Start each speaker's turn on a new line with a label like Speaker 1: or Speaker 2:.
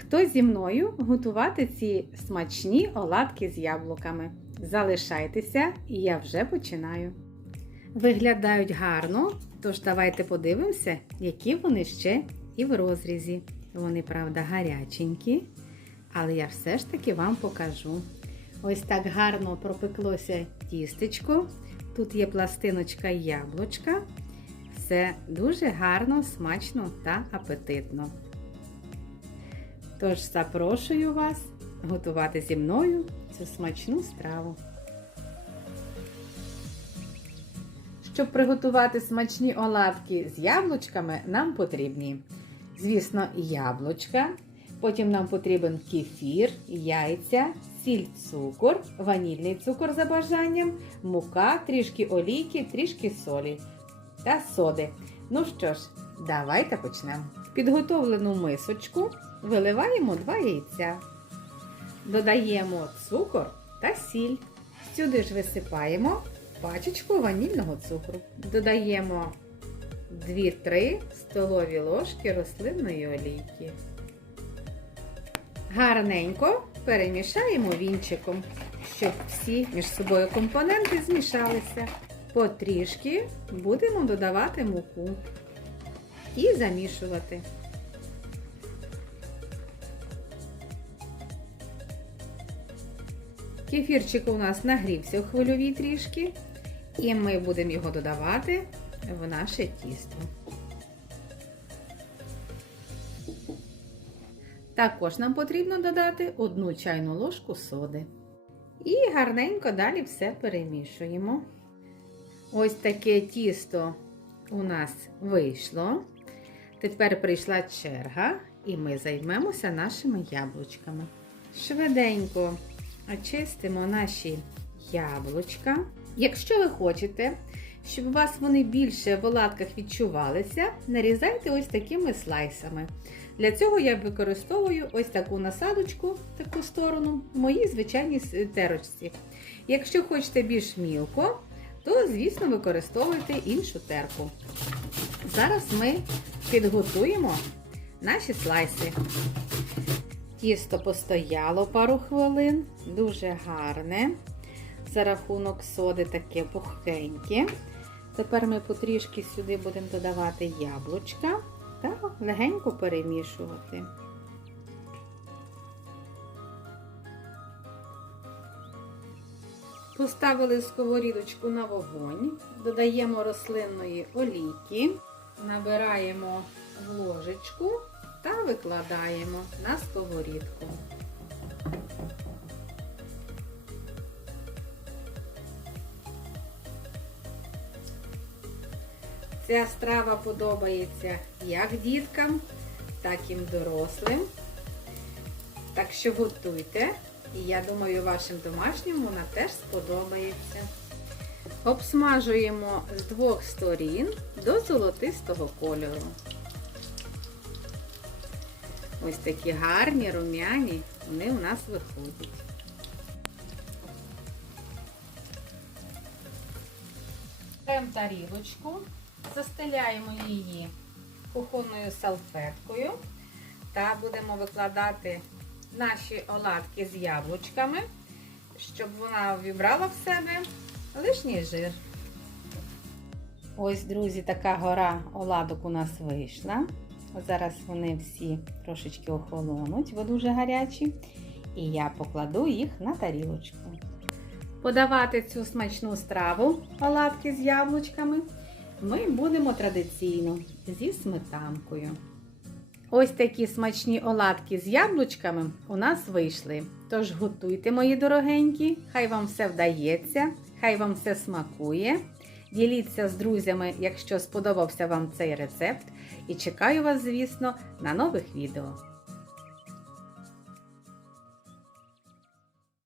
Speaker 1: Хто зі мною готувати ці смачні оладки з яблуками? Залишайтеся, і я вже починаю. Виглядають гарно, тож давайте подивимося, які вони ще і в розрізі. Вони, правда, гаряченькі, але я все ж таки вам покажу. Ось так гарно пропеклося тістечко. Тут є пластиночка яблучка. Все дуже гарно, смачно та апетитно. Тож запрошую вас готувати зі мною цю смачну страву. Щоб приготувати смачні оладки з яблучками, нам потрібні, звісно, яблучка. Потім нам потрібен кефір, яйця, сіль, цукор, ванільний цукор за бажанням, мука, трішки олійки, трішки солі та соди. Ну що ж, давайте почнемо. В підготовлену мисочку виливаємо 2 яйця. Додаємо цукор та сіль. Сюди ж висипаємо пачечку ванільного цукру. Додаємо 2-3 столові ложки рослинної олійки. Гарненько перемішаємо вінчиком, щоб всі між собою компоненти змішалися. Потрішки будемо додавати муку і замішувати. Кефірчик у нас нагрівся у хвильовій трішки, і ми будемо його додавати в наше тісто. Також нам потрібно додати одну чайну ложку соди. І гарненько далі все перемішуємо. Ось таке тісто у нас вийшло. Тепер прийшла черга, і ми займемося нашими яблучками. Швиденько очистимо наші яблучка. Якщо ви хочете, щоб у вас вони більше в оладках відчувалися, нарізайте ось такими слайсами. Для цього я використовую ось таку насадочку, таку сторону, в моїй звичайній терочці. Якщо хочете більш мілко, то, звісно, використовуйте іншу терку. Зараз ми підготуємо наші слайси. Тісто постояло пару хвилин, дуже гарне. За рахунок соди таке пухкеньке. Тепер ми потрішки сюди будемо додавати яблучка та легенько перемішувати. Поставили сковорідочку на вогонь, додаємо рослинної олійки, набираємо в ложечку та викладаємо на сковорідку. Ця страва подобається як діткам, так і дорослим. Так що готуйте, і я думаю, вашим домашнім вона теж сподобається. Обсмажуємо з двох сторін до золотистого кольору. Ось такі гарні, рум'яні, вони у нас виходять. Беремо тарілочку, застеляємо її кухонною салфеткою та будемо викладати наші оладки з яблучками, щоб вона вібрала в себе лишній жир. Ось, друзі, така гора оладок у нас вийшла. Зараз вони всі трошечки охолонуть, бо дуже гарячі. І я покладу їх на тарілочку. Подавати цю смачну страву оладки з яблучками ми будемо традиційно зі сметанкою. Ось такі смачні оладки з яблучками у нас вийшли. Тож готуйте, мої дорогенькі, хай вам все вдається, хай вам все смакує. Діліться з друзями, якщо сподобався вам цей рецепт. І чекаю вас, звісно, на нових відео.